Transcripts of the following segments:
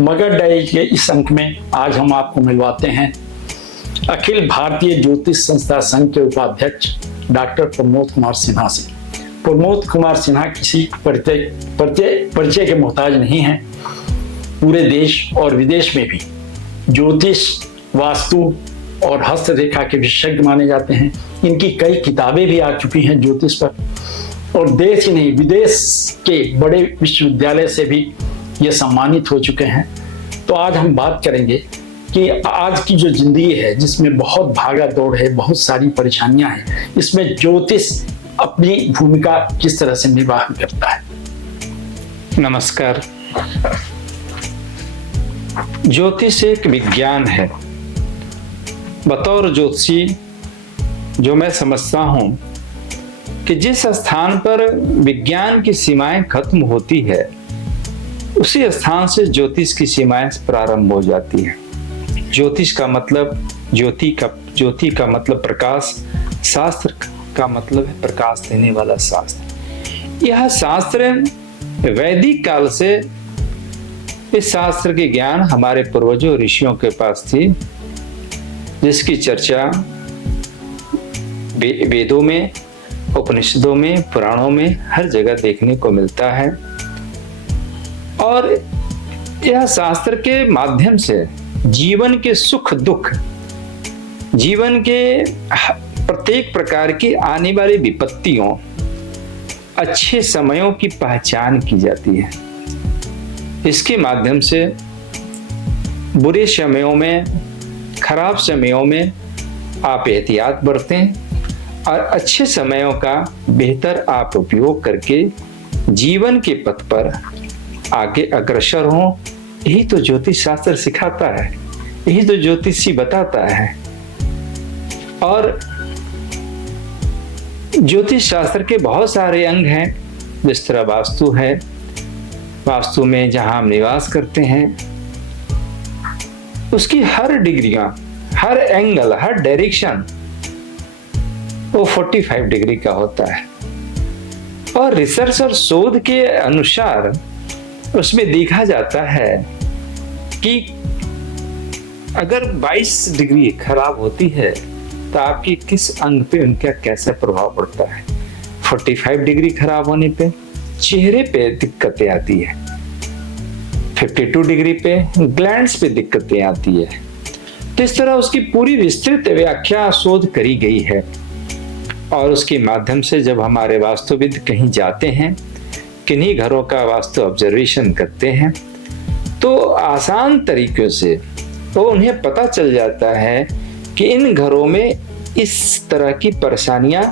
Magadh diary के इस अंक में आज हम आपको मिलवाते हैं अखिल भारतीय ज्योतिष संस्था संघ के उपाध्यक्ष डॉक्टर प्रमोद कुमार सिन्हा से। प्रमोद कुमार सिन्हा किसी परिचय के मोहताज नहीं हैं। पूरे देश और विदेश में भी ज्योतिष, वास्तु और हस्तरेखा के विशेषज्ञ माने जाते हैं। इनकी कई किताबें भी आ चुकी हैं ज्योतिष पर, और देश ही नहीं विदेश के बड़े विश्वविद्यालय से भी ये सम्मानित हो चुके हैं। तो आज हम बात करेंगे कि आज की जो जिंदगी है, जिसमें बहुत भागा दौड़ है, बहुत सारी परेशानियां हैं, इसमें ज्योतिष अपनी भूमिका किस तरह से निर्वाह करता है। नमस्कार। ज्योतिष एक विज्ञान है। बतौर ज्योतिषी जो मैं समझता हूं कि जिस स्थान पर विज्ञान की सीमाएं खत्म होती है, उसी स्थान से ज्योतिष की सीमाएं प्रारंभ हो जाती है। ज्योतिष का मतलब ज्योति का मतलब प्रकाश, शास्त्र का मतलब है प्रकाश देने वाला शास्त्र। यह शास्त्र वैदिक काल से इस शास्त्र के ज्ञान हमारे पूर्वजों ऋषियों के पास थी, जिसकी चर्चा वेदों में, उपनिषदों में, पुराणों में हर जगह देखने को मिलता है। और यह शास्त्र के माध्यम से जीवन के सुख दुख, जीवन के प्रत्येक प्रकार की आने वाली विपत्तियों, अच्छे समयों की पहचान की जाती है। इसके माध्यम से बुरे समयों में, खराब समयों में आप एहतियात बरतें और अच्छे समयों का बेहतर आप उपयोग करके जीवन के पथ पर आगे अग्रसर हों। यही तो ज्योतिष शास्त्र सिखाता है, यही तो ज्योतिषी बताता है। और ज्योतिष शास्त्र के बहुत सारे अंग हैं। जिस तरह वास्तु है, वास्तु में जहां हम निवास करते हैं, उसकी हर डिग्रियां, हर एंगल, हर डायरेक्शन वो 45 डिग्री का होता है। और रिसर्च और शोध के अनुसार उसमें देखा जाता है कि अगर 22 डिग्री खराब होती है तो आपकी किस अंग पे उनका कैसा प्रभाव पड़ता है। 45 डिग्री खराब होने पे चेहरे पे दिक्कतें आती है, 52 डिग्री पे ग्लैंड्स पे दिक्कतें आती है। तो इस तरह उसकी पूरी विस्तृत व्याख्या शोध करी गई है। और उसके माध्यम से जब हमारे वास्तुविद कहीं जाते हैं, किन्हीं घरों का वास्तु ऑब्जर्वेशन करते हैं, तो आसान तरीकों से तो उन्हें पता चल जाता है कि इन घरों में इस तरह की परेशानियां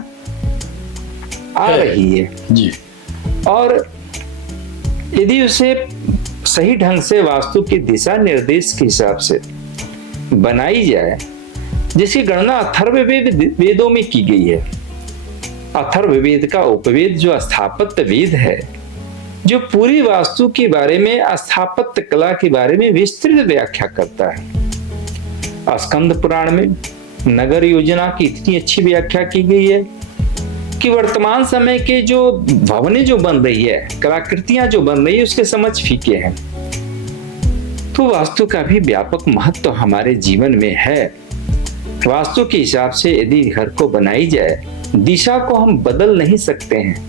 आ रही है जी। और यदि उसे सही ढंग से वास्तु के दिशा निर्देश के हिसाब से बनाई जाए, जिसकी गणना अथर्ववेद वेदों में की गई है। अथर्ववेद का उपवेद जो स्थापत्य वेद है, जो पूरी वास्तु के बारे में, स्थापत्य कला के बारे में विस्तृत व्याख्या करता है। स्कंद पुराण में नगर योजना की इतनी अच्छी व्याख्या की गई है कि वर्तमान समय के जो भवनें जो बन रही है, कलाकृतियां जो बन रही है, उसके समझ फीके हैं। तो वास्तु का भी व्यापक महत्व हमारे जीवन में है। वास्तु के हिसाब से यदि घर को बनाई जाए, दिशा को हम बदल नहीं सकते हैं।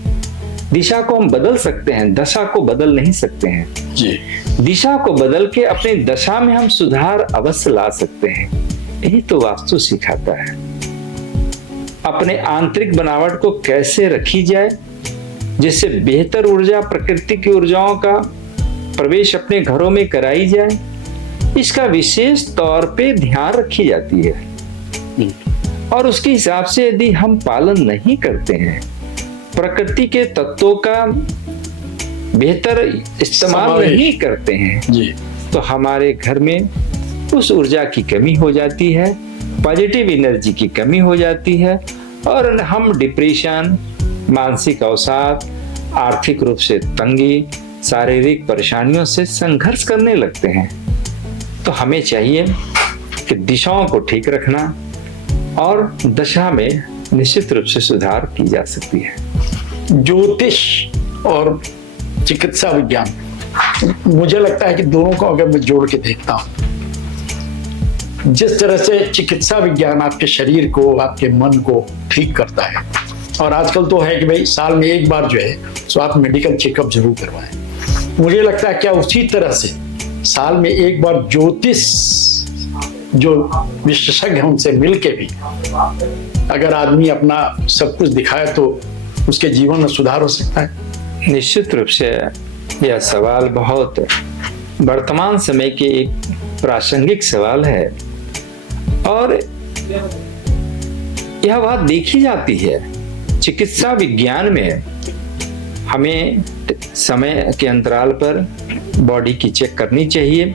दिशा को हम बदल सकते हैं, दशा को बदल नहीं सकते हैं जी। दिशा को बदल के अपनी दशा में हम सुधार अवश्य ला सकते हैं। यही तो वास्तु सिखाता है। अपने आंतरिक बनावट को कैसे रखी जाए, जिससे बेहतर ऊर्जा, प्रकृति की ऊर्जाओं का प्रवेश अपने घरों में कराई जाए, इसका विशेष तौर पे ध्यान रखी जाती है। और उसके हिसाब से यदि हम पालन नहीं करते हैं, प्रकृति के तत्वों का बेहतर इस्तेमाल नहीं करते हैं जी, तो हमारे घर में उस ऊर्जा की कमी हो जाती है, पॉजिटिव एनर्जी की कमी हो जाती है, और हम डिप्रेशन, मानसिक अवसाद, आर्थिक रूप से तंगी, शारीरिक परेशानियों से संघर्ष करने लगते हैं। तो हमें चाहिए कि दिशाओं को ठीक रखना और दशा में निश्चित रूप से सुधार की जा सकती है। ज्योतिष और चिकित्सा विज्ञान मुझे लगता है कि दोनों को अगर मैं जोड़ के देखता हूँ, जिस तरह से चिकित्सा विज्ञान आपके शरीर को, आपके मन को ठीक करता है, और आजकल तो है कि भाई साल में एक बार जो है तो आप मेडिकल चेकअप जरूर करवाएं। मुझे लगता है क्या उसी तरह से साल में एक बार ज्योतिष जो विशेषज्ञ हैं उनसे मिलके भी अगर आदमी अपना सब कुछ दिखाए तो उसके जीवन में सुधार हो सकता है। निश्चित रूप से यह सवाल बहुत वर्तमान समय के एक प्रासंगिक सवाल है, और यह बात देखी जाती है चिकित्सा विज्ञान में। हमें समय के अंतराल पर बॉडी की चेक करनी चाहिए,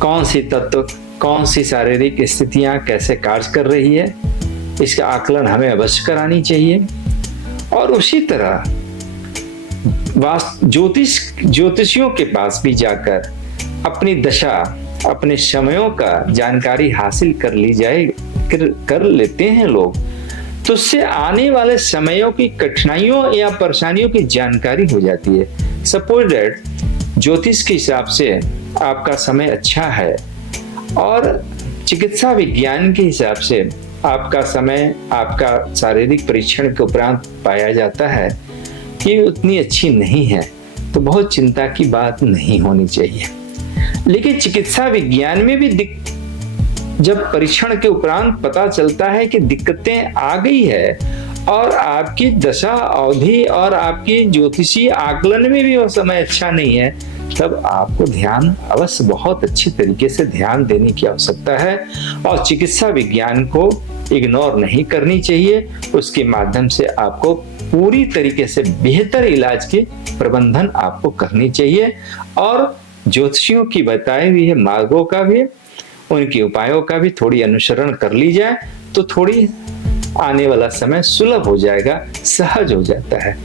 कौन सी तत्व, कौन सी शारीरिक स्थितियां कैसे कार्य कर रही है, इसका आकलन हमें अवश्य करानी चाहिए। और उसी तरह ज्योतिषियों के पास भी जाकर अपनी दशा, अपने समयों का जानकारी हासिल कर ली जाए, कर लेते हैं लोग, तो उससे आने वाले समयों की कठिनाइयों या परेशानियों की जानकारी हो जाती है। सपोज दैट ज्योतिष के हिसाब से आपका समय अच्छा है और चिकित्सा विज्ञान के हिसाब से आपका समय, आपका शारीरिक परीक्षण के उपरांत पाया जाता है कि उतनी अच्छी नहीं है, तो बहुत चिंता की बात नहीं होनी चाहिए। लेकिन चिकित्सा विज्ञान में भी जब परीक्षण के उपरांत पता चलता है कि दिक्कतें आ गई है और आपकी दशा अवधि और आपकी ज्योतिषीय आकलन में भी वो समय अच्छा नहीं है, तब आपको ध्यान अवश्य बहुत अच्छी तरीके से ध्यान देने की आवश्यकता है और चिकित्सा विज्ञान को इग्नोर नहीं करनी चाहिए। उसके माध्यम से आपको पूरी तरीके से बेहतर इलाज के प्रबंधन आपको करनी चाहिए और ज्योतिषियों की बताई हुई है मार्गों का भी, उनके उपायों का भी थोड़ी अनुसरण कर ली जाए तो थोड़ी आने वाला समय सुलभ हो जाएगा, सहज हो जाता है।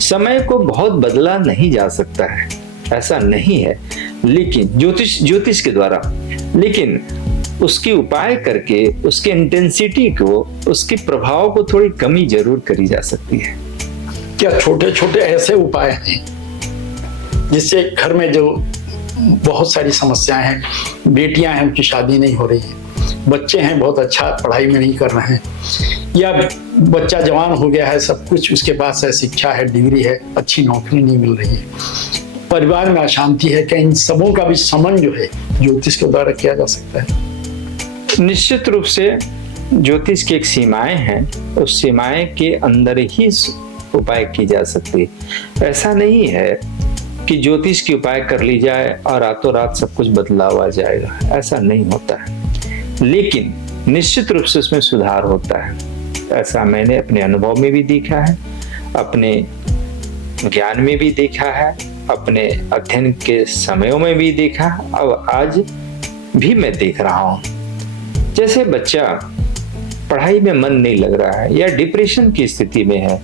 समय को बहुत बदला नहीं जा सकता है, ऐसा नहीं है, लेकिन ज्योतिष के द्वारा, लेकिन उसकी उपाय करके उसके इंटेंसिटी को, उसके प्रभाव को थोड़ी कमी जरूर करी जा सकती है। क्या छोटे छोटे ऐसे उपाय हैं जिससे घर में जो बहुत सारी समस्याएं हैं, बेटियां हैं उनकी शादी नहीं हो रही है, बच्चे हैं बहुत अच्छा पढ़ाई में नहीं कर रहे हैं, या बच्चा जवान हो गया है, सब कुछ उसके पास है, शिक्षा है, डिग्री है, अच्छी नौकरी नहीं मिल रही है, परिवार में अशांति है, क्या इन सबों का भी समन जो है ज्योतिष के द्वारा किया जा सकता है? निश्चित रूप से ज्योतिष की एक सीमाएं हैं, उस सीमाएं के अंदर ही उपाय की जा सकती है। ऐसा नहीं है कि ज्योतिष की उपाय कर ली जाए और रातों रात सब कुछ बदलाव आ जाएगा, ऐसा नहीं होता है, लेकिन निश्चित रूप से उसमें सुधार होता है। ऐसा मैंने अपने अनुभव में भी देखा है, अपने ज्ञान में भी देखा है, अपने अध्ययन के समयों में भी देखा, अब आज भी मैं देख रहा हूँ। जैसे बच्चा पढ़ाई में मन नहीं लग रहा है या डिप्रेशन की स्थिति में है,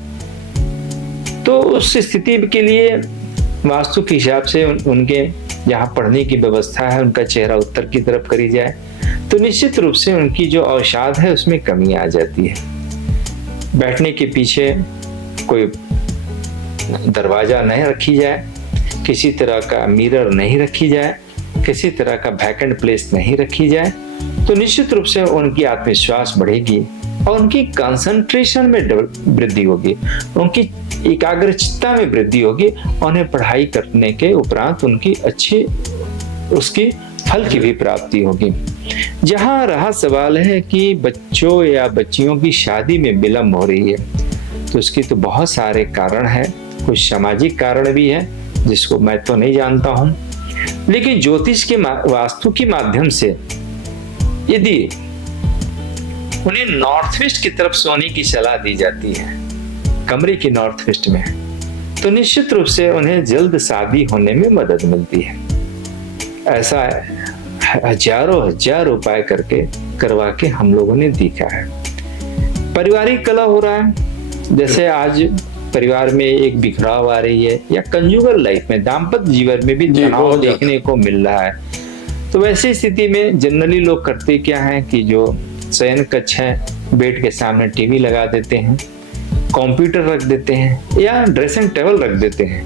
तो उस स्थिति के लिए वास्तु के हिसाब से उनके जहाँ पढ़ने की व्यवस्था है उनका चेहरा उत्तर की तरफ करी जाए तो निश्चित रूप से उनकी जो अवसाद है उसमें कमी आ जाती है। बैठने के पीछे कोई दरवाजा नहीं रखी जाए, किसी तरह का मिरर नहीं रखी जाए, किसी तरह का वैकेंट प्लेस नहीं रखी जाए, तो निश्चित रूप से उनकी आत्मविश्वास बढ़ेगी और उनकी कंसंट्रेशन में वृद्धि होगी, उनकी एकाग्रचित्ता में वृद्धि होगी, उन्हें पढ़ाई करने के उपरांत उनकी अच्छी उसकी फल की भी प्राप्ति होगी। जहां रहा सवाल है कि बच्चों या बच्चियों की शादी में विलंब हो रही है, तो उसकी तो बहुत सारे कारण हैं, कुछ सामाजिक कारण भी है जिसको मैं तो नहीं जानता हूं, लेकिन ज्योतिष के वास्तु के माध्यम से यदि उन्हें नॉर्थ वेस्ट की तरफ सोने की सलाह दी जाती है, कमरे की नॉर्थ वेस्ट में, तो निश्चित रूप से उन्हें जल्द शादी होने में मदद मिलती है। ऐसा हजार उपाय करवा के हम लोगों ने देखा है। पारिवारिक कलह हो रहा है, जैसे आज परिवार में एक बिखराव आ रही है, या कंजुगल लाइफ में, दाम्पत्य जीवन में भी तनाव देखने को मिल रहा है, तो वैसी स्थिति में जनरली लोग करते क्या है कि जो शयन कक्ष है, बेड के सामने टीवी लगा देते हैं, कंप्यूटर रख देते हैं या ड्रेसिंग टेबल रख देते हैं।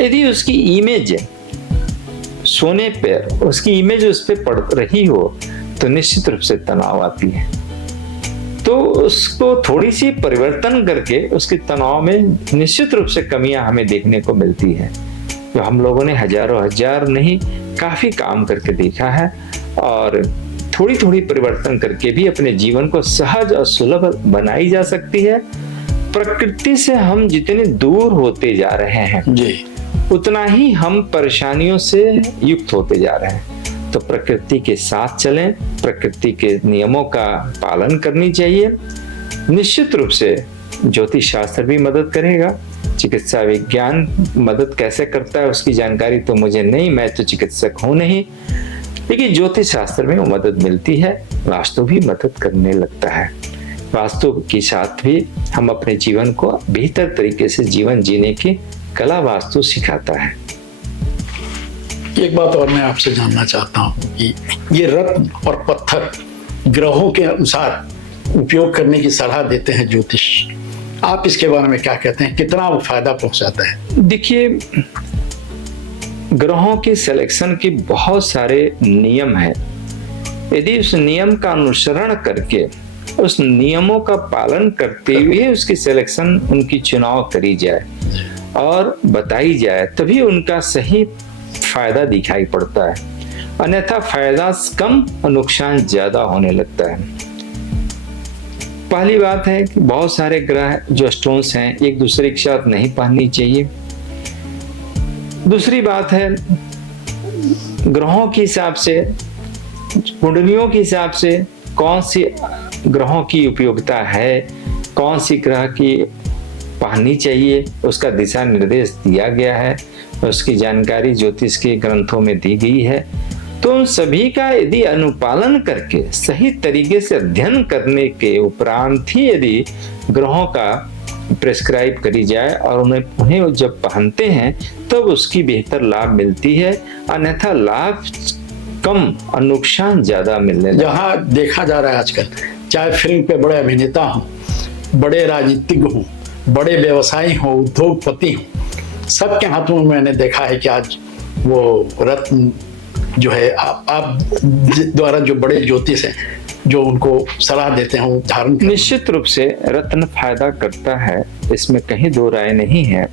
यदि उसकी इमेज सोने पर उसकी इमेज उस पर पड़ रही हो तो निश्चित रूप से तनाव आती है। तो उसको थोड़ी सी परिवर्तन करके उसके तनाव में निश्चित रूप से कमियां हमें देखने को मिलती है। जो हम लोगों ने हजारों हजार नहीं काफी काम करके देखा है, और थोड़ी थोड़ी परिवर्तन करके भी अपने जीवन को सहज और सुलभ बनाई जा सकती है। प्रकृति से हम जितने दूर होते जा रहे हैं जी, उतना ही हम परेशानियों से युक्त होते जा रहे हैं। तो प्रकृति के साथ चलें, प्रकृति के नियमों का पालन करनी चाहिए। निश्चित रूप से ज्योतिष शास्त्र भी मदद करेगा, चिकित्सा विज्ञान मदद कैसे करता है उसकी जानकारी तो मुझे नहीं, मैं तो चिकित्सक हूं नहीं, लेकिन ज्योतिष शास्त्र में वो मदद मिलती है। वास्तु भी मदद करने लगता है। वास्तु के साथ भी हम अपने जीवन को बेहतर तरीके से जीवन जीने की कला वास्तु सिखाता है। एक बात और मैं आपसे जानना चाहता हूँ कि ये रत्न और पत्थर ग्रहों के अनुसार उपयोग करने की सलाह देते हैं ज्योतिष, आप इसके बारे में क्या कहते हैं, कितना वो फायदा पहुंचाता है? देखिए, ग्रहों की सिलेक्शन के बहुत सारे नियम हैं। यदि उस नियम का अनुसरण करके उस नियमों का पालन करते हुए उसकी सिलेक्शन, उनकी चुनाव करी जाए और बताई जाए, तभी उनका सही फायदा दिखाई पड़ता है। अन्यथा फायदा कम और नुकसान ज्यादा होने लगता है। पहली बात है कि बहुत सारे ग्रह जो स्टोन्स हैं एक दूसरे के साथ नहीं पहननी चाहिए। दूसरी बात है, ग्रहों के हिसाब से, कुंडलियों के हिसाब से कौन सी ग्रहों की उपयोगिता है, कौन सी ग्रह की पहननी चाहिए, उसका दिशा निर्देश दिया गया है, उसकी जानकारी ज्योतिष के ग्रंथों में दी गई है। तो उन सभी का यदि अनुपालन करके सही तरीके से अध्ययन करने के उपरांत ही यदि ग्रहों का प्रेस्क्राइब करी जाए और उन्हें जब पहनते हैं तब तो उसकी बेहतर लाभ मिलती है। अन्यथा लाभ कम और नुकसान ज्यादा मिलने लगता है। जहाँ देखा जा रहा है आजकल, चाहे फिल्म पे बड़े अभिनेता हों, बड़े राजनीतिज्ञ हों, बड़े व्यवसायी हों, उद्योगपति हों, सबके हाथों में मैंने देखा है कि आज वो रत्न जो है आप द्वारा जो बड़े ज्योतिष हैं जो उनको सलाह देते हैं वो धारण करते हैं। निश्चित रूप से रत्न फायदा करता है, इसमें कहीं दो राय नहीं है।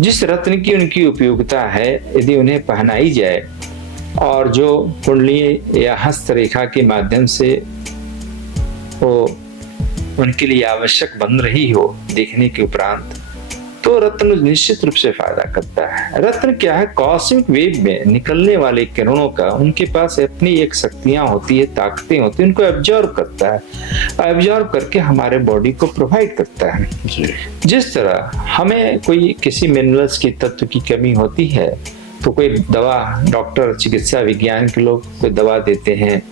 जिस रत्न की उनकी उपयोगिता है यदि उन्हें पहनाई जाए और जो कुंडली या हस्तरेखा के माध्यम से वो उनके लिए आवश्यक बन रही हो देखने के उपरांत, तो रत्न निश्चित रूप से फायदा करता है। रत्न क्या है, कॉस्मिक वेव में निकलने वाले किरणों का उनके पास अपनी एक शक्तियां होती है, ताकतें होती है, उनको एब्जॉर्ब करता है, एब्जॉर्ब करके हमारे बॉडी को प्रोवाइड करता है। जिस तरह हमें कोई किसी मिनरल्स की तत्व की कमी होती है तो कोई दवा, डॉक्टर चिकित्सा विज्ञान के लोग कोई दवा देते हैं,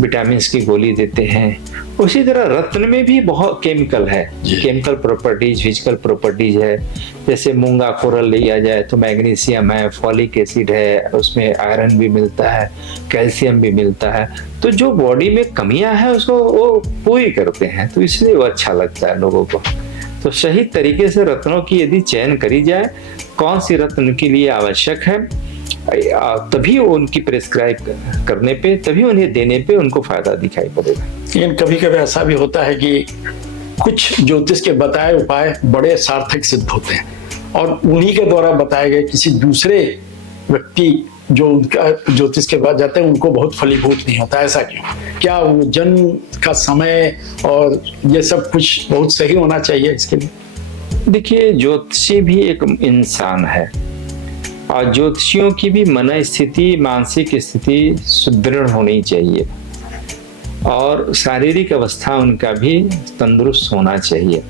विटामिन की गोली देते हैं, उसी तरह रत्न में भी बहुत केमिकल है, केमिकल प्रॉपर्टीज, फिजिकल प्रॉपर्टीज है। जैसे मूंगा कोरल लिया जाए तो मैग्नीशियम है, फॉलिक एसिड है, उसमें आयरन भी मिलता है, कैल्शियम भी मिलता है। तो जो बॉडी में कमियां हैं उसको वो पूरी करते हैं, तो इसलिए वो अच्छा लगता है लोगों को। तो सही तरीके से रत्नों की यदि चयन करी जाए, कौन सी रत्न के लिए आवश्यक है, तभी उनकी प्रेस्क्राइब करने पे, तभी उन्हें देने पे उनको फायदा दिखाई पड़ेगा। लेकिन कभी कभी ऐसा भी होता है कि कुछ ज्योतिष के बताए उपाय बड़े सार्थक सिद्ध होते हैं और उन्हीं के द्वारा बताए गए किसी दूसरे व्यक्ति जो उनका ज्योतिष के बाद जाते हैं उनको बहुत फलीभूत नहीं होता। ऐसा क्यों? क्या वो जन्म का समय और ये सब कुछ बहुत सही होना चाहिए इसके लिए? देखिए, ज्योतिषी भी एक इंसान है और ज्योतिषियों की भी मन स्थिति, मानसिक स्थिति सुदृढ़ होनी चाहिए और शारीरिक अवस्था उनका भी तंदुरुस्त होना चाहिए,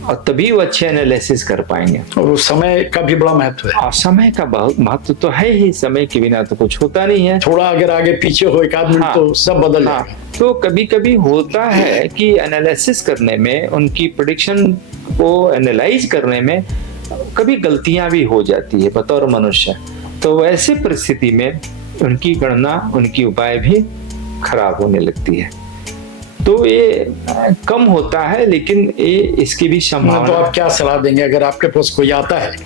और तभी वो अच्छे एनालिसिस कर पाएंगे। और उस समय का भी बड़ा महत्व है। और समय का बहुत महत्व तो है ही, समय के बिना तो कुछ होता नहीं है। थोड़ा अगर आगे पीछे हो एक आदमी तो सब बदल जाएगा। तो कभी कभी होता है कि एनालिसिस करने में, उनकी प्रेडिक्शन को एनालाइज करने में कभी गलतियां भी हो जाती है बतौर मनुष्य। तो ऐसे परिस्थिति में उनकी गणना, उनकी उपाय भी खराब होने लगती है। तो ये कम होता है, लेकिन ये इसकी भी संभावना। तो आप क्या सलाह देंगे अगर आपके पास कोई आता है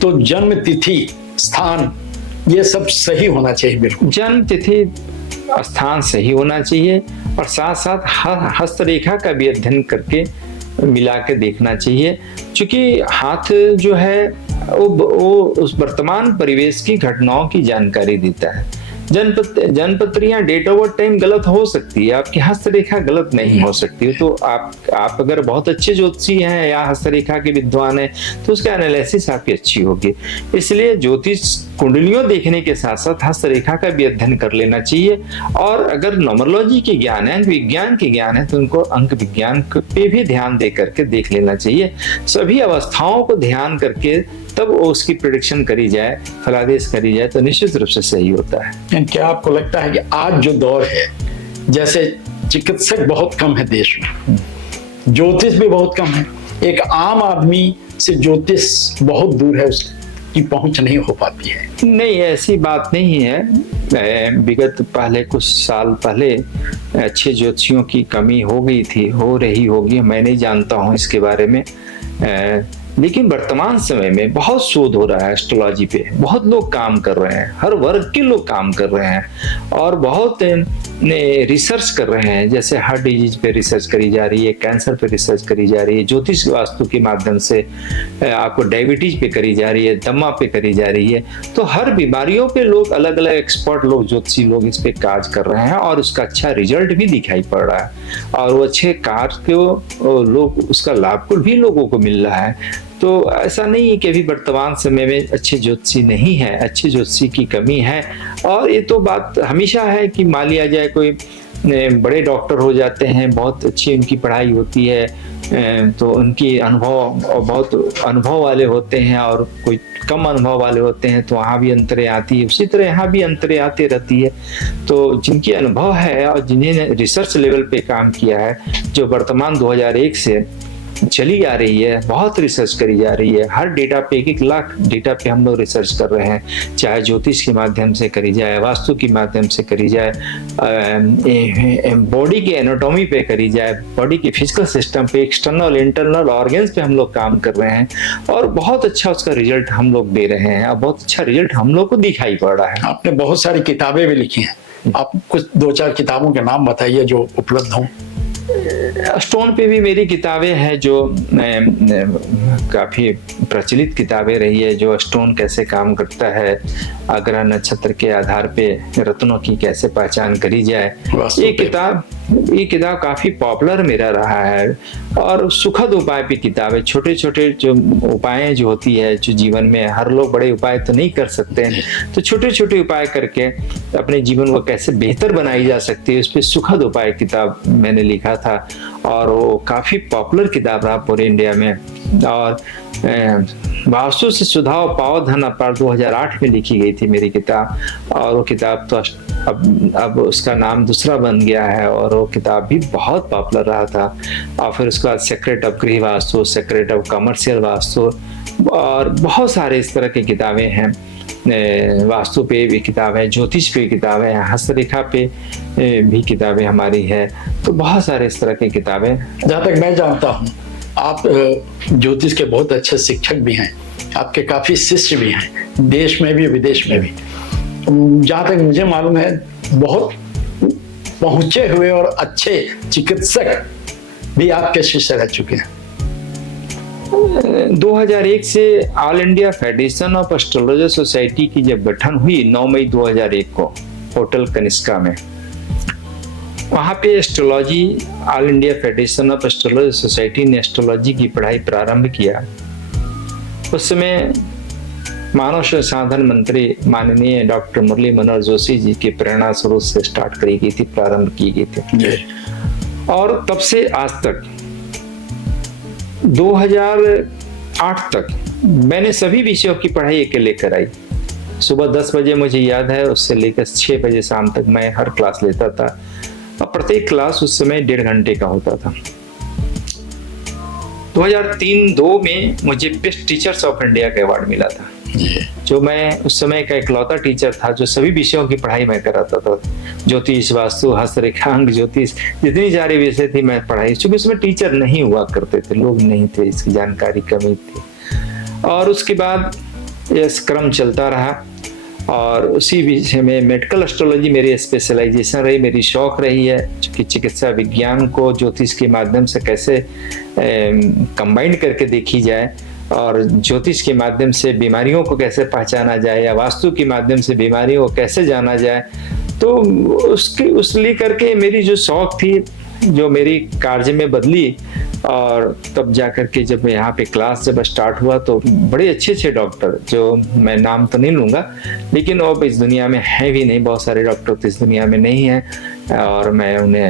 तो जन्म तिथि, स्थान ये सब सही होना चाहिए। बिल्कुल जन्म तिथि स्थान सही होना चाहिए और साथ साथ हस्तरेखा का भी अध्ययन करके मिला के देखना चाहिए, क्योंकि हाथ जो है वो उस वर्तमान परिवेश की घटनाओं की जानकारी देता है। जनपत्रियां डेट ऑफ बर्थ टाइम गलत हो सकती है, आपकी हस्तरेखा गलत नहीं हो सकती है। तो आप अगर बहुत अच्छे ज्योतिषी हैं या हस्तरेखा के विद्वान हैं तो उसका एनालिसिस आपकी अच्छी होगी। इसलिए ज्योतिष कुंडलियों देखने के साथ साथ हस्तरेखा का भी अध्ययन कर लेना चाहिए। और अगर न्यूमरोलॉजी के ज्ञान है, अंक विज्ञान के ज्ञान है, तो उनको अंक विज्ञान पे भी ध्यान दे करके देख लेना चाहिए। सभी अवस्थाओं को ध्यान करके तब उसकी प्रेडिक्शन करी जाए, फलादेश करी जाए, तो निश्चित रूप से सही होता है। क्या आपको लगता है कि आज जो दौर है, जैसे चिकित्सक बहुत कम है देश में, ज्योतिष भी बहुत कम है, एक आम आदमी से ज्योतिष बहुत दूर है, उसकी पहुंच नहीं हो पाती है? नहीं, ऐसी बात नहीं है। विगत पहले कुछ साल पहले अच्छे ज्योतिषियों की कमी हो गई थी, हो रही होगी, मैं नहीं जानता हूँ इसके बारे में। लेकिन वर्तमान समय में बहुत शोध हो रहा है एस्ट्रोलॉजी पे, बहुत लोग काम कर रहे हैं, हर वर्ग के लोग काम कर रहे हैं और बहुत रिसर्च कर रहे हैं। जैसे हार्ट डिजीज पे रिसर्च करी जा रही है, कैंसर पे रिसर्च करी जा रही है, ज्योतिष वास्तु के माध्यम से आपको डायबिटीज पे करी जा रही है, दमा पे करी जा रही है। तो हर बीमारियों पे लोग अलग अलग एक्सपर्ट लोग, ज्योतिषी लोग इस पे कार्य कर रहे हैं और उसका अच्छा रिजल्ट भी दिखाई पड़ रहा है और वो अच्छे कार्य को लोग, उसका लाभ भी लोगों को मिल रहा है। तो ऐसा नहीं है कि अभी वर्तमान समय में अच्छे ज्योतिषी नहीं है, अच्छे ज्योतिषी की कमी है। और ये तो बात हमेशा है कि मान लिया जाए कोई बड़े डॉक्टर हो जाते हैं, बहुत अच्छी उनकी पढ़ाई होती है, तो उनकी अनुभव बहुत अनुभव वाले होते हैं और कोई कम अनुभव वाले होते हैं, तो वहाँ भी अंतरें आती है। उसी तरह यहाँ भी अंतरें आती रहती है। तो जिनकी अनुभव है और जिन्हें रिसर्च लेवल पे काम किया है, जो वर्तमान 2001 से चली आ रही है, बहुत रिसर्च करी जा रही है, हर डेटा पे 1 लाख डेटा पे हम लोग रिसर्च कर रहे हैं, चाहे ज्योतिष के माध्यम से करी जाए, वास्तु के माध्यम से करी जाए, बॉडी के एनाटॉमी पे करी जाए, बॉडी के फिजिकल सिस्टम पे, एक्सटर्नल इंटरनल ऑर्गन्स पे हम लोग काम कर रहे हैं और बहुत अच्छा उसका रिजल्ट हम लोग दे रहे हैं और बहुत अच्छा रिजल्ट हम लोग को दिखाई पड़ रहा है। आपने बहुत सारी किताबें भी लिखी हैं, आप कुछ 2-4 किताबों के नाम बताइए जो उपलब्ध हों। स्टोन पे भी मेरी किताबें हैं जो काफी प्रचलित किताबें रही है, जो स्टोन कैसे काम करता है, अग्रह नक्षत्र के आधार पे रत्नों की कैसे पहचान करी जाए। ये किताब काफी पॉपुलर मेरा रहा है और सुखद उपाय पे किताब है। छोटे छोटे जो उपाय जो होती है, जो जीवन में हर लोग बड़े उपाय तो नहीं कर सकते हैं, तो छोटे छोटे उपाय करके अपने जीवन को कैसे बेहतर बनाई जा सकती है, उस पर सुखद उपाय किताब मैंने लिखा था और वो काफी पॉपुलर किताब रहा पूरे इंडिया में। और वास्तु से सुधाव पाओ धन अपार 2008 में लिखी गई थी मेरी किताब और वो किताब तो अब उसका नाम दूसरा बन गया है और वो किताब भी बहुत पॉपुलर रहा था। और फिर उसके बाद secret of griha vastu, secret of commercial vastu और बहुत सारे इस तरह की किताबें हैं। वास्तु पे भी किताब है, ज्योतिष पे किताब है, हस्तरेखा पे भी किताबें हमारी है। तो बहुत सारे इस तरह की किताबें। जहाँ तक मैं जानता हूँ आप ज्योतिष के बहुत अच्छे शिक्षक भी हैं, आपके काफी शिष्य भी हैं, देश में भी विदेश में भी। जहाँ तक मुझे मालूम है बहुत पहुंचे हुए और अच्छे चिकित्सक भी आपके शिष्य रह चुके हैं। 2001 से all India federation of astrologer society की जब गठन हुई 9 मई 2001 को होटल कनिष्का में, वहाँ पे astrology all India federation of astrologer society ने एस्ट्रोलॉजी की पढ़ाई प्रारंभ किया। उस समय मानव संसाधन मंत्री माननीय डॉक्टर मुरली मनोहर जोशी जी की प्रेरणा स्रोत से स्टार्ट करी गई थी, प्रारंभ की गई थी और तब से आज तक 2008 तक मैंने सभी विषयों की पढ़ाई अकेले कराई। सुबह 10 बजे मुझे याद है, उससे लेकर 6 बजे शाम तक मैं हर क्लास लेता था और प्रत्येक क्लास उस समय 1.5 घंटे का होता था। 2003-02 में मुझे बेस्ट टीचर्स ऑफ इंडिया का अवार्ड मिला था, जो मैं उस समय का इकलौता टीचर था जो सभी विषयों की पढ़ाई मैं कराता था। ज्योतिष, वास्तु, हस्तरेखांक, ज्योतिष, जितनी सारी विषय थी मैं पढ़ाई, क्योंकि उसमें टीचर नहीं हुआ करते थे, लोग नहीं थे, इसकी जानकारी कमी थी। और उसके बाद ये क्रम चलता रहा और उसी विषय में मेडिकल एस्ट्रोलॉजी मेरी स्पेशलाइजेशन रही, मेरी शौक रही है कि चिकित्सा विज्ञान को ज्योतिष के माध्यम से कैसे कंबाइन करके देखी जाए और ज्योतिष के माध्यम से बीमारियों को कैसे पहचाना जाए या वास्तु के माध्यम से बीमारियों को कैसे जाना जाए। तो उस लेकर के मेरी जो शौक थी जो मेरी कार्य में बदली, और तब जाकर के जब यहाँ पे क्लास जब स्टार्ट हुआ तो बड़े अच्छे अच्छे डॉक्टर, जो मैं नाम तो नहीं लूँगा लेकिन अब इस दुनिया में है भी नहीं, बहुत सारे डॉक्टर तो इस दुनिया में नहीं हैं और मैं उन्हें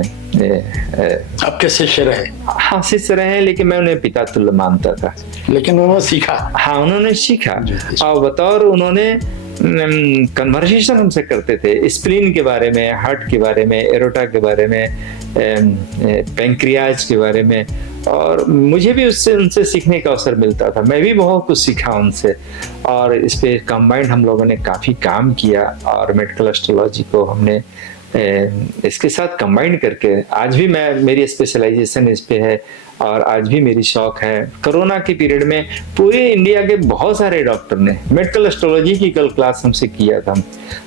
आपके शिष्य रहे? हाँ शिष्य रहे, लेकिन मैं उन्हें पिता तुल्य मानता था। लेकिन उन्होंने सीखा? हाँ उन्होंने सीखा और बतौर उन्होंने कन्वर्सेशन हमसे करते थे स्प्लीन के बारे में, हार्ट के बारे में, एरोटा के बारे में, पैंक्रियाज के बारे में, और मुझे भी उनसे सीखने का अवसर मिलता था। मैं भी बहुत कुछ सीखा उनसे और इस पे कंबाइंड हम लोगों ने काफ़ी काम किया और मेडिकल एस्ट्रोलॉजी को हमने इसके साथ कंबाइन करके आज भी मेरी स्पेशलाइजेशन इस पे है और आज भी मेरी शौक है। कोरोना के पीरियड में पूरे इंडिया के बहुत सारे डॉक्टर ने मेडिकल एस्ट्रोलॉजी की कल क्लास हमसे किया था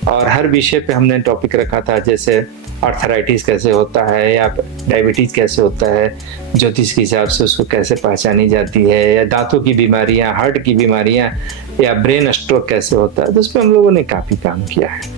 और हर विषय पे हमने टॉपिक रखा था, जैसे आर्थराइटिस कैसे होता है या डायबिटीज कैसे होता है, ज्योतिष के हिसाब से उसको कैसे पहचानी जाती है, या दांतों की बीमारियां, हार्ट की बीमारियां, या ब्रेन स्ट्रोक कैसे होता है। तो उस पर हम लोगों ने काफ़ी काम किया है।